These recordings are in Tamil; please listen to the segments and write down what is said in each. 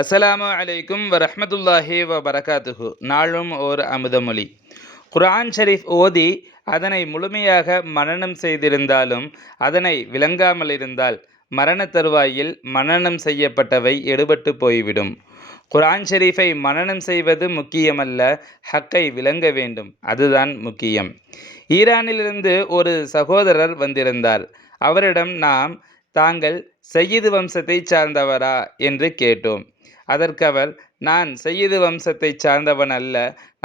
அஸ்ஸலாமு அலைக்கும் வரஹ்மத்துல்லாஹி வபரகாத்துஹு. நாளும் ஓர் அமுதமொழி. குர்ஆன் ஷரீஃப் ஓதி அதனை முழுமையாக மனனம் செய்திருந்தாலும் அதனை விளங்காமல் இருந்தால் மரண தருவாயில் மனனம் செய்யப்பட்டவை எடுபட்டு போய்விடும். குர்ஆன் ஷரீஃபை மனனம் செய்வது முக்கியமல்ல, ஹக்கை விளங்க வேண்டும், அதுதான் முக்கியம். ஈரானிலிருந்து ஒரு சகோதரர் வந்திருந்தார். அவரிடம் நாம், தாங்கள் சய்யிது வம்சத்தை சார்ந்தவரா என்று கேட்டோம். அதற்கு அவர், நான் சய்யிது வம்சத்தை சார்ந்தவன் அல்ல,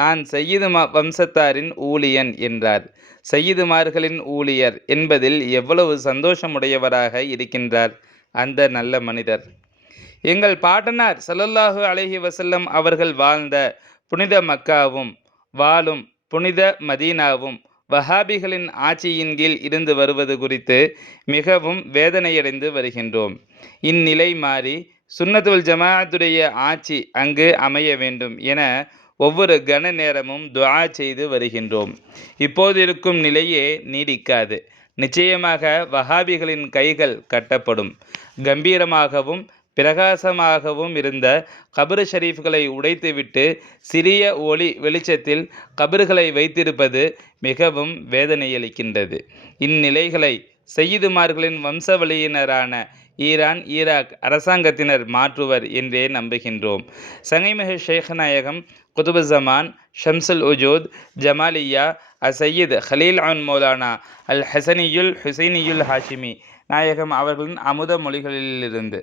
நான் சய்யிது வம்சத்தாரின் ஊழியன் என்றார். சய்யிதுமார்களின் ஊழியர் என்பதில் எவ்வளவு சந்தோஷமுடையவராக இருக்கின்றார் அந்த நல்ல மனிதர். எங்கள் பாட்டனார் ஸல்லல்லாஹு அலைஹி வஸல்லம் அவர்கள் வாழ்ந்த புனித மக்காவும் வாழும் புனித மதீனாவும் வஹாபிகளின் ஆட்சியின் கீழ் இருந்து வருவது குறித்து மிகவும் வேதனையடைந்து வருகின்றோம். இந்நிலை மாறி சுன்னத்துல் ஜமாஅத்துடைய ஆட்சி அங்கு அமைய வேண்டும் என ஒவ்வொரு கன நேரமும் துஆ செய்து வருகின்றோம். இப்போது இருக்கும் நிலையே நீடிக்காது. நிச்சயமாக வஹாபிகளின் கைகள் கட்டப்படும். கம்பீரமாகவும் பிரகாசமாகவும் இருந்த கபர் ஷரீஃப்களை உடைத்துவிட்டு சிறிய ஒளி வெளிச்சத்தில் கபர்களை வைத்திருப்பது மிகவும் வேதனையளிக்கின்றது. இந்நிலைகளை சய்யிதுமார்களின் வம்சவழியினரான ஈரான், ஈராக் அரசாங்கத்தினர் மாற்றுவர் என்றே நம்புகின்றோம். சங்கைமிகு ஷேக் நாயகம் குதுபுஸ்ஸமான் ஷம்சுல் உஜூத் ஜமாலியா அசையீத் ஹலீல் அன் மௌலானா அல் ஹசனியுல் ஹுசைனியுல் ஹாஷிமி நாயகம் அவர்களின் அமுத மொழிகளிலிருந்து